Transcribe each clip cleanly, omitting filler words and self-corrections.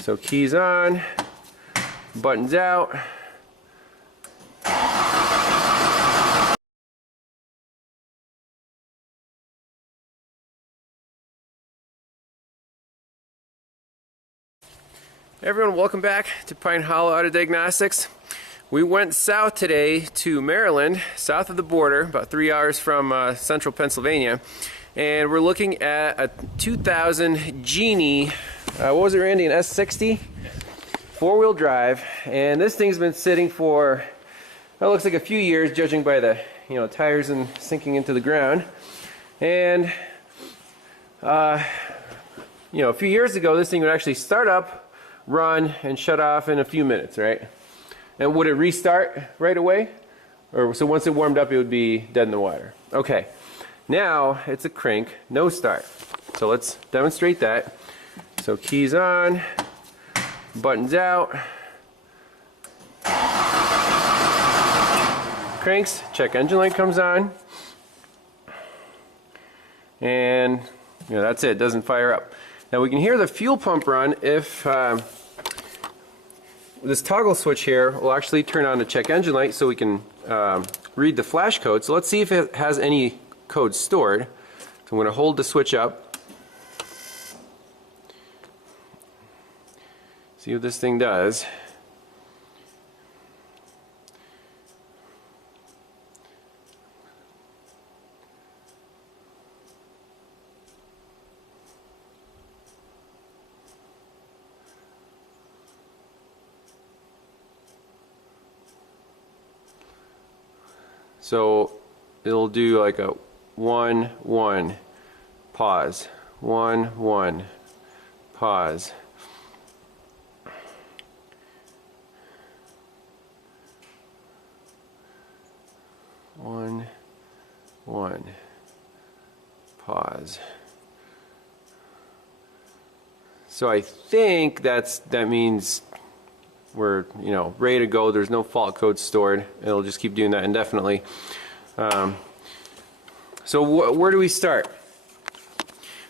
So keys on, buttons out. Hey everyone, welcome back to Pine Hollow Auto Diagnostics. We went south today to Maryland, south of the border, about 3 hours from central Pennsylvania, and we're looking at a 2000 Genie, what was it, Randy, an S60? Four-wheel drive, and this thing's been sitting for, well, it looks like a few years, judging by the tires and sinking into the ground. And a few years ago, this thing would actually start up, run, and shut off in a few minutes, right? And would it restart right away? Or so once it warmed up, it would be dead in the water. Okay, now it's a crank, no start. So let's demonstrate that. So keys on, buttons out. Cranks, check engine light comes on. And that's it, doesn't fire up. Now we can hear the fuel pump run if this toggle switch here will actually turn on the check engine light so we can read the flash code. So let's see if it has any code stored. So I'm going to hold the switch up. See what this thing does. So it'll do like a 1 1 pause, 1 1 pause. One, one, pause. So I think that means we're ready to go. There's no fault code stored. It'll just keep doing that indefinitely. So where do we start?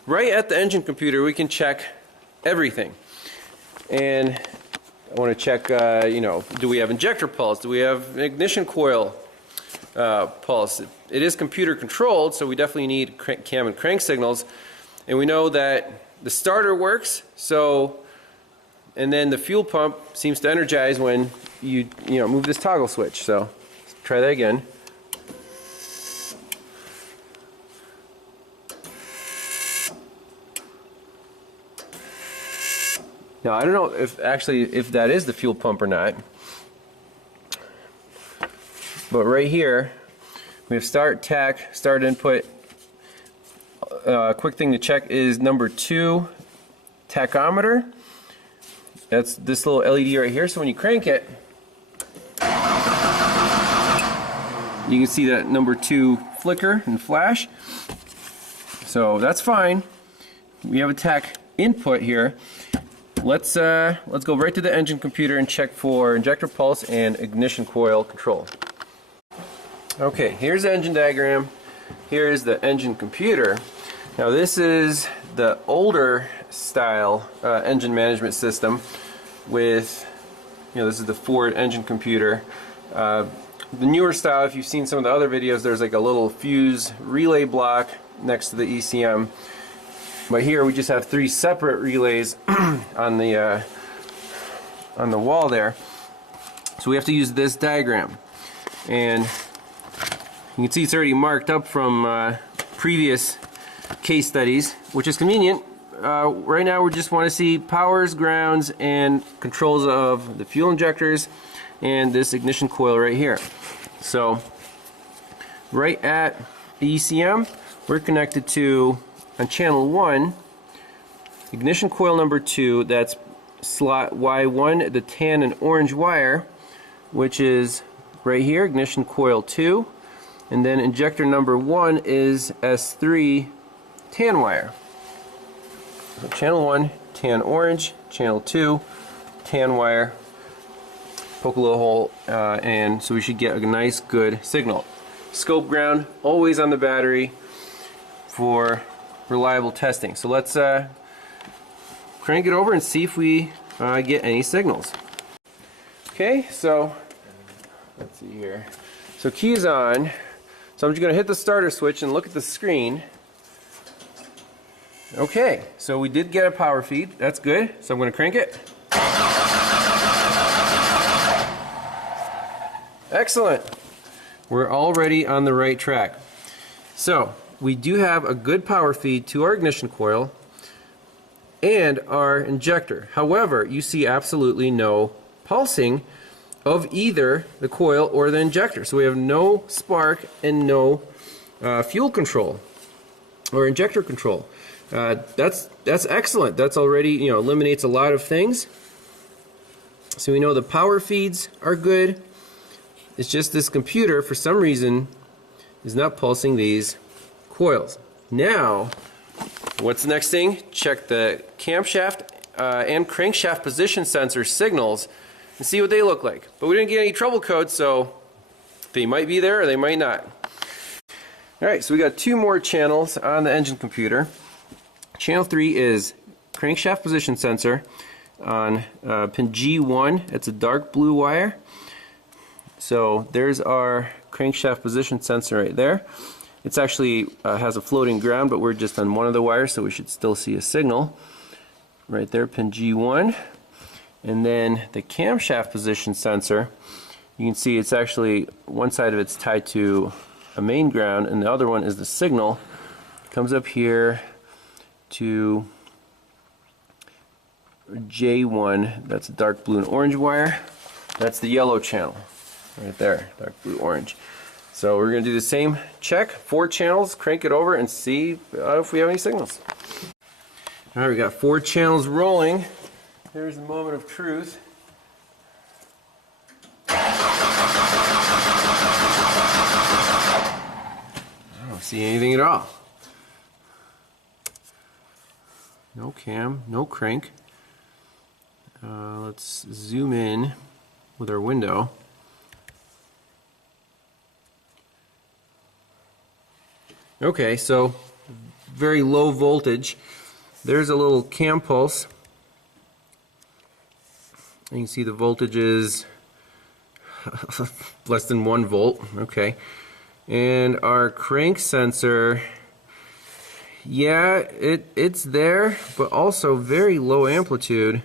Right at the engine computer, we can check everything. And I want to check, do we have injector pulse? Do we have ignition coil pulse? It is computer controlled, so we definitely need cam and crank signals. And we know that the starter works, and then the fuel pump seems to energize when you move this toggle switch. So let's try that again. Now I don't know if that is the fuel pump or not. But right here we have start tach, start input. Quick thing to check is number 2 tachometer. That's this little LED right here. So when you crank it, you can see that number 2 flicker and flash. So that's fine. We have a tach input here. Let's go right to the engine computer and check for injector pulse and ignition coil control. Okay, here's the engine diagram. Here is the engine computer. Now this is the older style engine management system with, this is the Ford engine computer. The newer style, if you've seen some of the other videos, there's like a little fuse relay block next to the ECM. But here we just have 3 separate relays on the wall there. So we have to use this diagram. And you can see it's already marked up from previous case studies, which is convenient. Right now we just want to see powers, grounds, and controls of the fuel injectors and this ignition coil right here. So right at the ECM, we're connected to, on channel 1, ignition coil number 2, that's slot Y1, the tan and orange wire, which is right here, ignition coil 2, and then injector number 1 is S3 tan wire. So channel 1, tan orange, channel 2, tan wire, poke a little hole, and so we should get a nice good signal. Scope ground, always on the battery for reliable testing. So let's crank it over and see if we get any signals. Okay, so let's see here. So key is on. So I'm just going to hit the starter switch and look at the screen. Okay, so we did get a power feed. That's good. So I'm going to crank it. Excellent. We're already on the right track. So we do have a good power feed to our ignition coil and our injector. However, you see absolutely no pulsing of either the coil or the injector. So we have no spark and no fuel control or injector control. That's excellent. That's already, eliminates a lot of things. So we know the power feeds are good. It's just this computer, for some reason, is not pulsing these coils. Now, what's the next thing? Check the camshaft and crankshaft position sensor signals and see what they look like. But we didn't get any trouble codes, so they might be there or they might not. Alright, so we got 2 more channels on the engine computer. Channel 3 is crankshaft position sensor on pin G1. It's a dark blue wire. So there's our crankshaft position sensor right there. It's actually has a floating ground, but we're just on one of the wires, so we should still see a signal. Right there, pin G1. And then the camshaft position sensor, you can see it's actually, one side of it's tied to a main ground, and the other one is the signal. It comes up here to J1. That's a dark blue and orange wire. That's the yellow channel. Right there, dark blue, orange. So we're going to do the same check, 4 channels, crank it over and see if we have any signals. Alright, we got 4 channels rolling. Here's the moment of truth. I don't see anything at all. No cam, no crank. Let's zoom in with our window. Okay, so very low voltage. There's a little cam pulse. You can see the voltage is less than 1 volt. Okay, and our crank sensor, yeah, it's there, but also very low amplitude.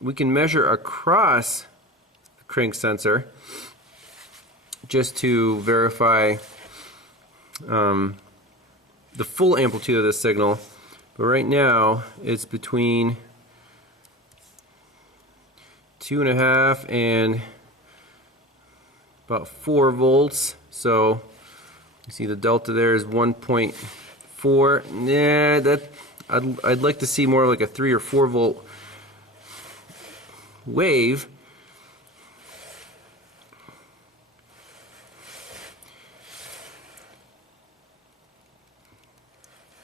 We can measure across the crank sensor just to verify the full amplitude of the signal, but right now it's between 2.5 and about 4 volts. So you see the delta there is 1.4. Yeah, that I'd like to see more like a 3 or 4 volt wave.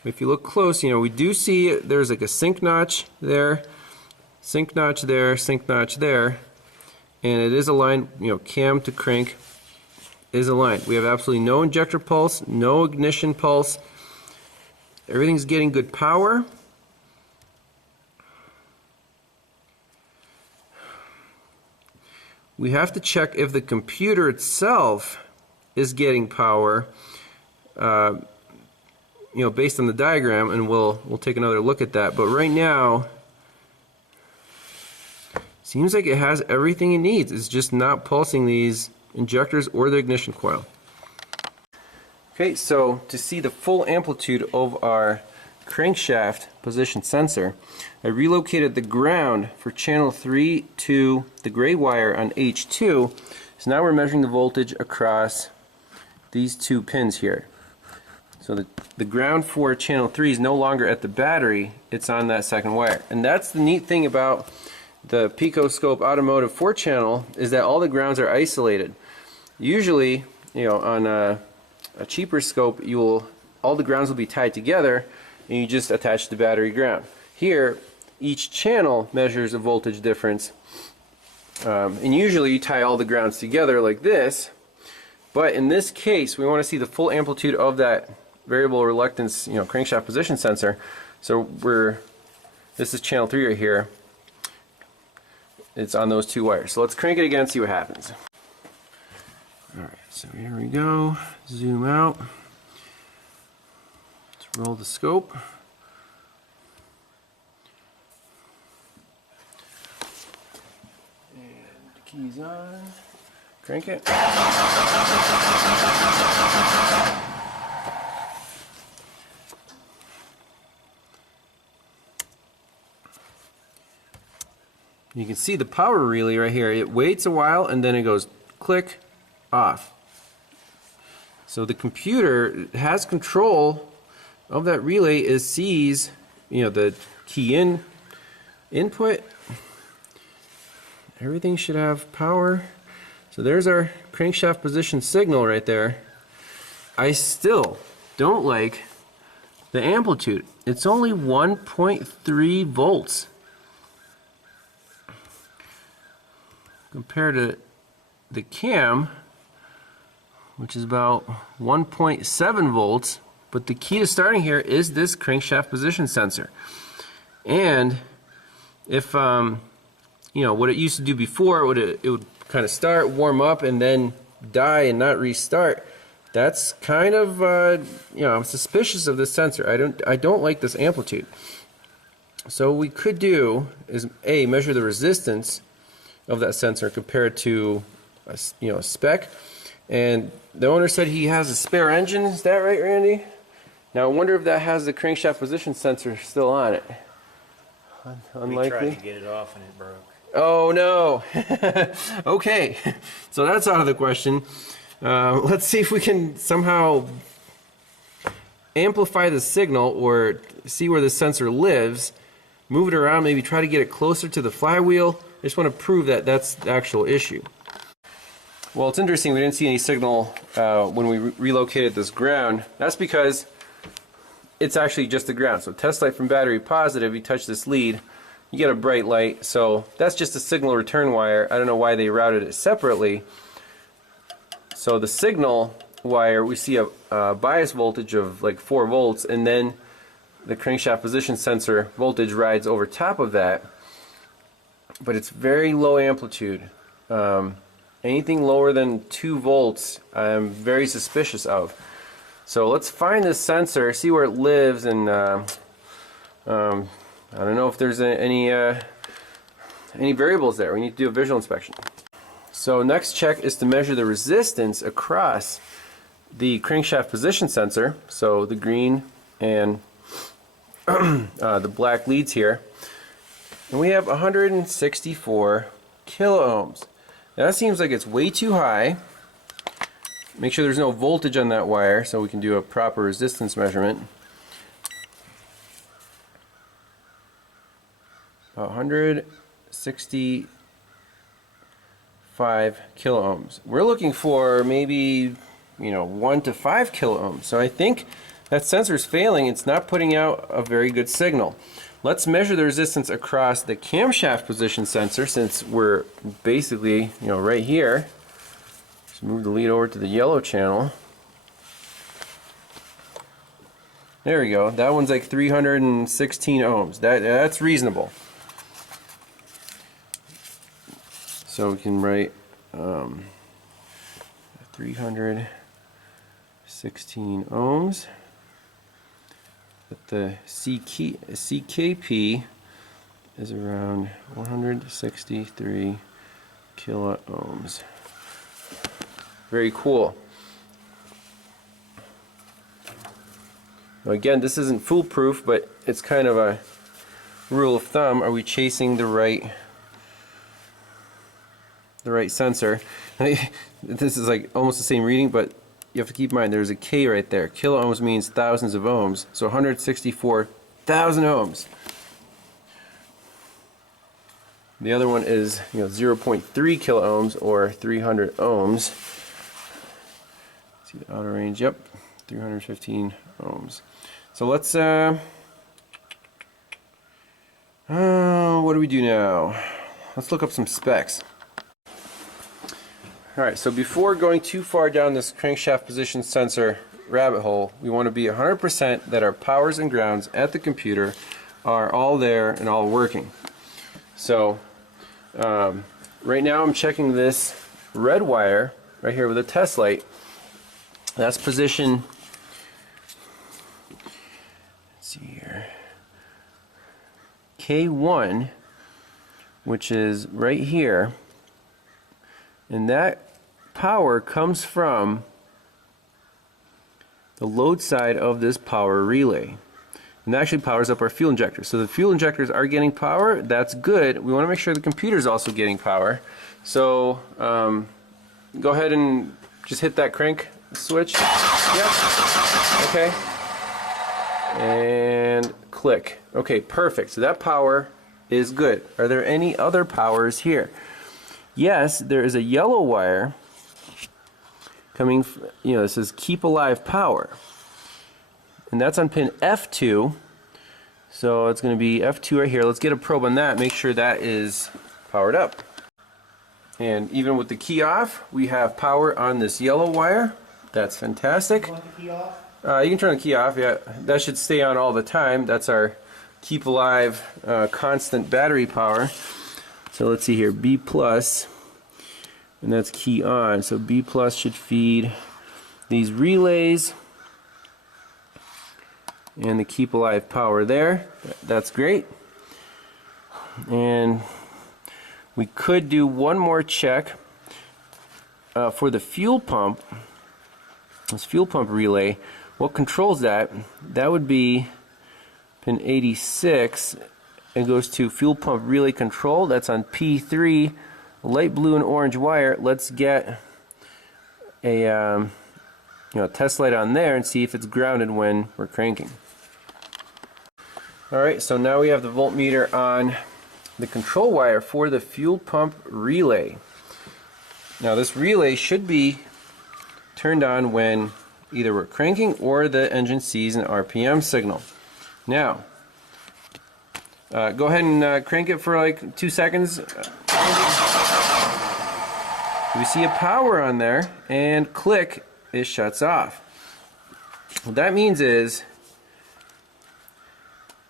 If you look close, we do see there's like a sync notch there, sync notch there, sync notch there, and it is aligned, cam to crank is aligned. We have absolutely no injector pulse, no ignition pulse. Everything's getting good power. We have to check if the computer itself is getting power. Based on the diagram, and we'll take another look at that. But right now, seems like it has everything it needs. It's just not pulsing these injectors or the ignition coil. Okay, so to see the full amplitude of our crankshaft position sensor, I relocated the ground for channel 3 to the gray wire on H2. So now we're measuring the voltage across these 2 pins here. So the ground for channel 3 is no longer at the battery, it's on that second wire. And that's the neat thing about the Picoscope Automotive 4-channel, is that all the grounds are isolated. Usually, on a cheaper scope, all the grounds will be tied together and you just attach the battery ground. Here, each channel measures a voltage difference, and usually you tie all the grounds together like this, but in this case we want to see the full amplitude of that variable reluctance crankshaft position sensor. So we're This is channel 3 right here. It's on those 2 wires. So let's crank it again and see what happens. Alright, so here we go. Zoom out. Let's roll the scope. And keys on. Crank it. You can see the power relay right here. It waits a while and then it goes click, off. So the computer has control of that relay. It sees, the key input. Everything should have power. So there's our crankshaft position signal right there. I still don't like the amplitude. It's only 1.3 volts. Compared to the cam, which is about 1.7 volts, but the key to starting here is this crankshaft position sensor. And if what it used to do before, it would kind of start, warm up, and then die and not restart. That's kind of I'm suspicious of this sensor. I don't like this amplitude. So what we could do is measure the resistance of that sensor compared to a spec. And the owner said he has a spare engine. Is that right, Randy? Now I wonder if that has the crankshaft position sensor still on it. Unlikely. We tried to get it off and it broke. Oh no. Okay, so that's out of the question. Let's see if we can somehow amplify the signal or see where the sensor lives, move it around, maybe try to get it closer to the flywheel. I just want to prove that that's the actual issue. Well, it's interesting we didn't see any signal when we relocated this ground. That's because it's actually just the ground. So test light from battery positive, you touch this lead, you get a bright light. So that's just a signal return wire. I don't know why they routed it separately. So the signal wire, we see a bias voltage of like 4 volts, and then the crankshaft position sensor voltage rides over top of that. But it's very low amplitude. Anything lower than 2 volts I'm very suspicious of. So let's find this sensor, see where it lives, and I don't know if there's any variables there. We need to do a visual inspection. So next check is to measure the resistance across the crankshaft position sensor, so the green and the black leads here. And we have 164 kiloohms. Now that seems like it's way too high. Make sure there's no voltage on that wire so we can do a proper resistance measurement. About 165 kiloohms. We're looking for maybe 1 to 5 kiloohms. So I think that sensor's failing. It's not putting out a very good signal. Let's measure the resistance across the camshaft position sensor, since we're basically right here. Just move the lead over to the yellow channel. There we go. That one's like 316 ohms. That's reasonable. So we can write 316 ohms. But the CKP is around 163 kiloohms. Very cool. Now again, this isn't foolproof, but it's kind of a rule of thumb. Are we chasing the right sensor? This is like almost the same reading, but you have to keep in mind there's a K right there. Kiloohms means thousands of ohms, so 164,000 ohms. The other one is 0.3 kiloohms or 300 ohms. See the outer range? Yep, 315 ohms. So let's what do we do now? Let's look up some specs. Alright, so before going too far down this crankshaft position sensor rabbit hole, we want to be 100% that our powers and grounds at the computer are all there and all working. So right now I'm checking this red wire right here with a test light. That's position, let's see here, K1, which is right here, and that power comes from the load side of this power relay, and that actually powers up our fuel injector. So the fuel injectors are getting power. That's good. We want to make sure the computer is also getting power. So go ahead and just hit that crank switch. Yep. Okay. And click. Okay, perfect. So that power is good. Are there any other powers here? Yes, there is a yellow wire coming, this is keep alive power. And that's on pin F2. So it's going to be F2 right here. Let's get a probe on that, make sure that is powered up. And even with the key off, we have power on this yellow wire. That's fantastic. You want the key off? You can turn the key off, yeah. That should stay on all the time. That's our keep alive constant battery power. So let's see here, B+, and that's key on. So B+ should feed these relays and the keep alive power there. That's great. And we could do one more check for the fuel pump. This fuel pump relay, what controls that? That would be pin 86. It goes to fuel pump relay control. That's on P3, light blue and orange wire. Let's get a test light on there and see if it's grounded when we're cranking. Alright, so now we have the voltmeter on the control wire for the fuel pump relay. Now this relay should be turned on when either we're cranking or the engine sees an RPM signal. Now, go ahead and crank it for like 2 seconds. We see a power on there, and click, it shuts off. What that means is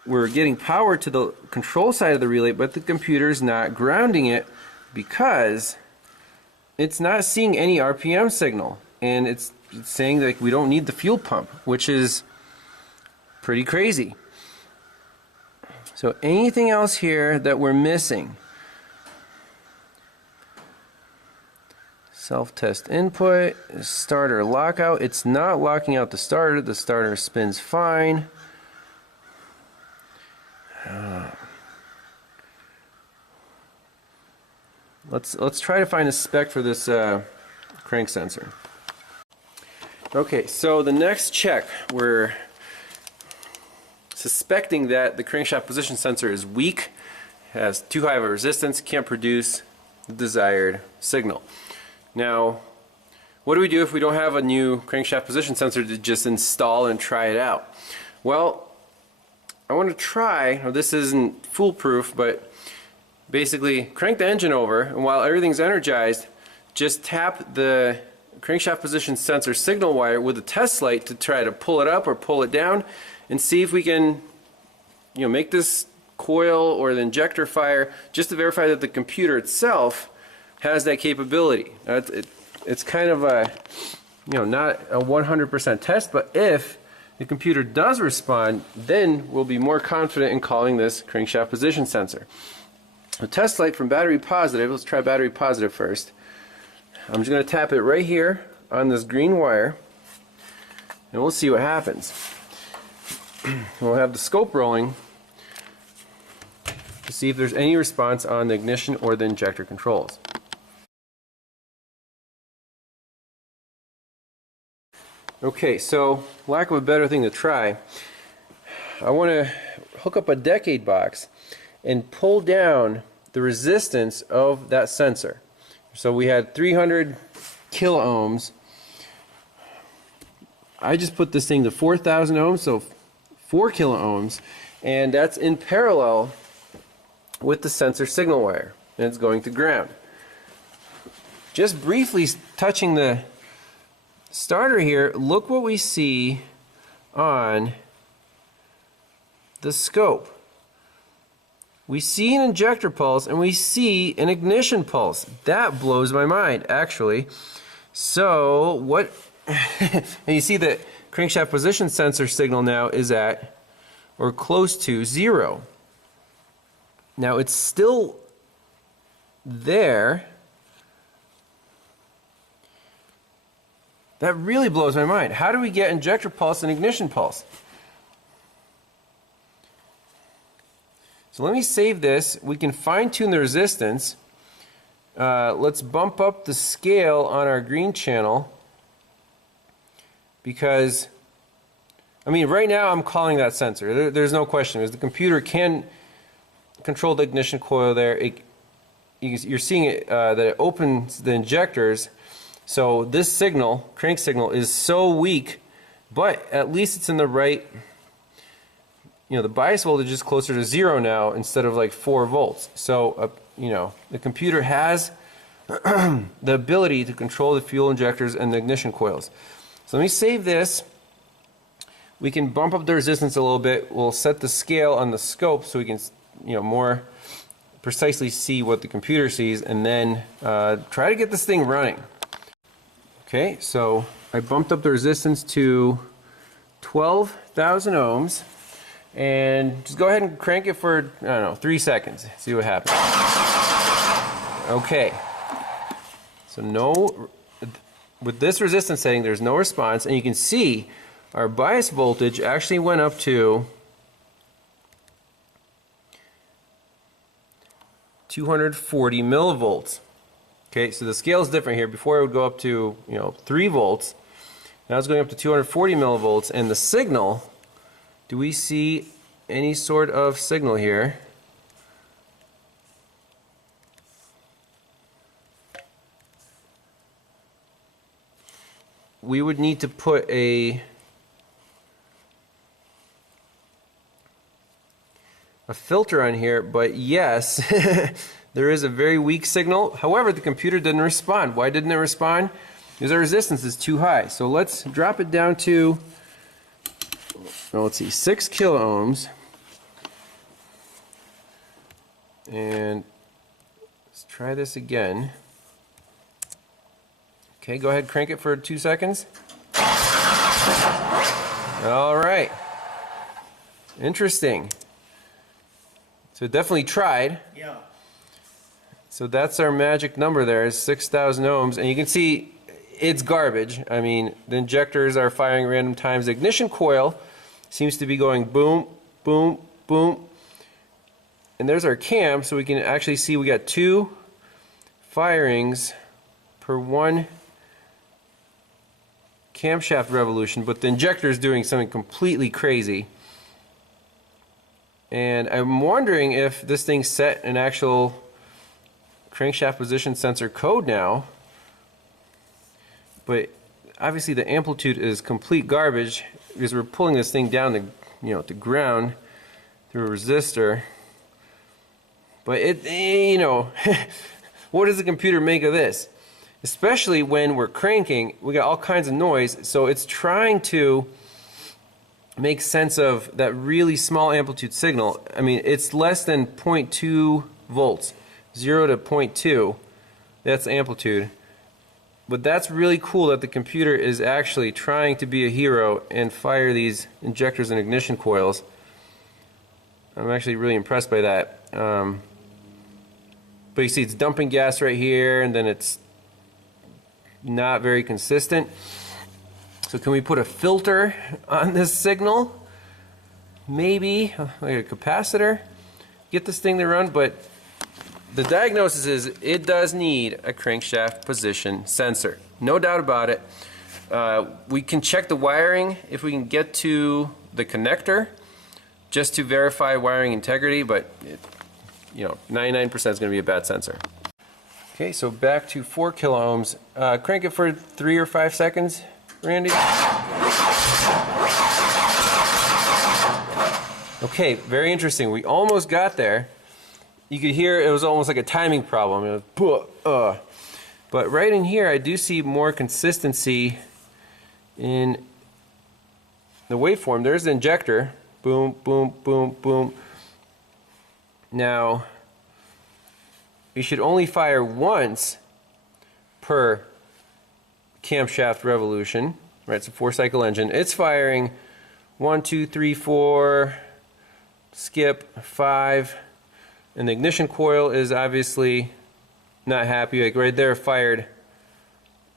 we're getting power to the control side of the relay, but the computer is not grounding it because it's not seeing any RPM signal, and it's saying that we don't need the fuel pump, which is pretty crazy. So anything else here that we're missing? Self-test input, starter lockout. It's not locking out the starter. The starter spins fine. Let's try to find a spec for this crank sensor. Okay, so the next check, we're suspecting that the crankshaft position sensor is weak, has too high of a resistance, can't produce the desired signal. Now, what do we do if we don't have a new crankshaft position sensor to just install and try it out? Well, I want to try, this isn't foolproof, but basically crank the engine over, and while everything's energized, just tap the crankshaft position sensor signal wire with a test light to try to pull it up or pull it down and see if we can make this coil or the injector fire, just to verify that the computer itself has that capability. It's kind of a not a 100% test, but if the computer does respond, then we'll be more confident in calling this crankshaft position sensor. A test light from battery positive. Let's try battery positive first. I'm just going to tap it right here on this green wire, and we'll see what happens. We'll have the scope rolling to see if there's any response on the ignition or the injector controls. Okay, so lack of a better thing to try, I want to hook up a decade box and pull down the resistance of that sensor. So we had 300 kilo ohms. I just put this thing to 4,000 ohms, so 4 kilo ohms, and that's in parallel with the sensor signal wire, and it's going to ground. Just briefly touching the starter here, look what we see on the scope. we see an injector pulse and we see an ignition pulse. That blows my mind, actually. So what, and you see that crankshaft position sensor signal now is at, or close to, 0. Now it's still there. That really blows my mind. How do we get injector pulse and ignition pulse? So let me save this. We can fine tune the resistance. Let's bump up the scale on our green channel, because, I mean, right now I'm calling that sensor. There's no question, because the computer can control the ignition coil there. You're seeing it, that it opens the injectors. So this signal, crank signal, is so weak, but at least it's in the right, you know, the bias voltage is closer to 0 now instead of like 4 volts. So, you know, the computer has the ability to control the fuel injectors and the ignition coils. So let me save this. We can bump up the resistance a little bit. We'll set the scale on the scope so we can, you know, more precisely see what the computer sees, and then try to get this thing running. Okay, so I bumped up the resistance to 12,000 ohms, and just go ahead and crank it for, I don't know, 3 seconds. See what happens. Okay, so no, with this resistance setting, there's no response, and you can see our bias voltage actually went up to 240 millivolts. Okay, so the scale is different here. Before it would go up to, you know, 3 volts. Now it's going up to 240 millivolts, and the signal, do we see any sort of signal here? We would need to put a filter on here, but yes, there is a very weak signal. However, the computer didn't respond. Why didn't it respond? Because our resistance is too high. So let's drop it down to, well, let's see, 6 kilo ohms. And let's try this again. Okay, go ahead, crank it for 2 seconds. All right. Interesting. So it definitely tried. Yeah. So that's our magic number there, is 6,000 ohms. And you can see it's garbage. I mean, the injectors are firing random times. The ignition coil seems to be going boom, boom, boom. And there's our cam, so we can actually see we got 2 firings per 1 camshaft revolution, but the injector is doing something completely crazy. And I'm wondering if this thing set an actual crankshaft position sensor code now, but obviously the amplitude is complete garbage because we're pulling this thing down to, you know, to ground through a resistor. But it, you know, what does the computer make of this? Especially when we're cranking, we got all kinds of noise, so it's trying to make sense of that really small amplitude signal. I mean, it's less than 0.2 volts, 0 to 0.2, that's amplitude. But that's really cool that the computer is actually trying to be a hero and fire these injectors and ignition coils. I'm actually really impressed by that. But you see it's dumping gas right here, and then it's not very consistent. So can we put a filter on this signal? Maybe, like a capacitor. Get this thing to run, but the diagnosis is it does need a crankshaft position sensor. No doubt about it. We can check the wiring if we can get to the connector just to verify wiring integrity, but you know, 99% is going to be a bad sensor. Okay, so back to 4 kilo ohms. Crank it for 3 or 5 seconds, Randy. Okay, very interesting. We almost got there. You could hear it was almost like a timing problem. It was, But right in here, I do see more consistency in the waveform. There's the injector. Boom, boom, boom, boom. Now, you should only fire once per camshaft revolution, right? It's a 4-cycle engine. It's firing 1, 2, 3, 4, skip 5, and the ignition coil is obviously not happy. Like right there, fired,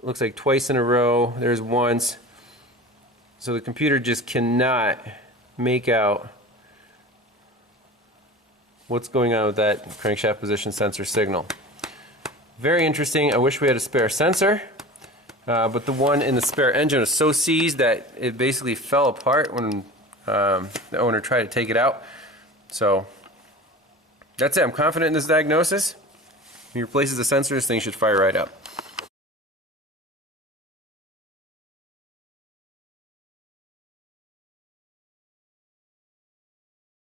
looks like twice in a row. There's once. So the computer just cannot make out what's going on with that crankshaft position sensor signal. Very interesting. I wish we had a spare sensor, but the one in the spare engine was so seized that it basically fell apart when the owner tried to take it out. So that's it. I'm confident in this diagnosis. When he replaces the sensor, this thing should fire right up.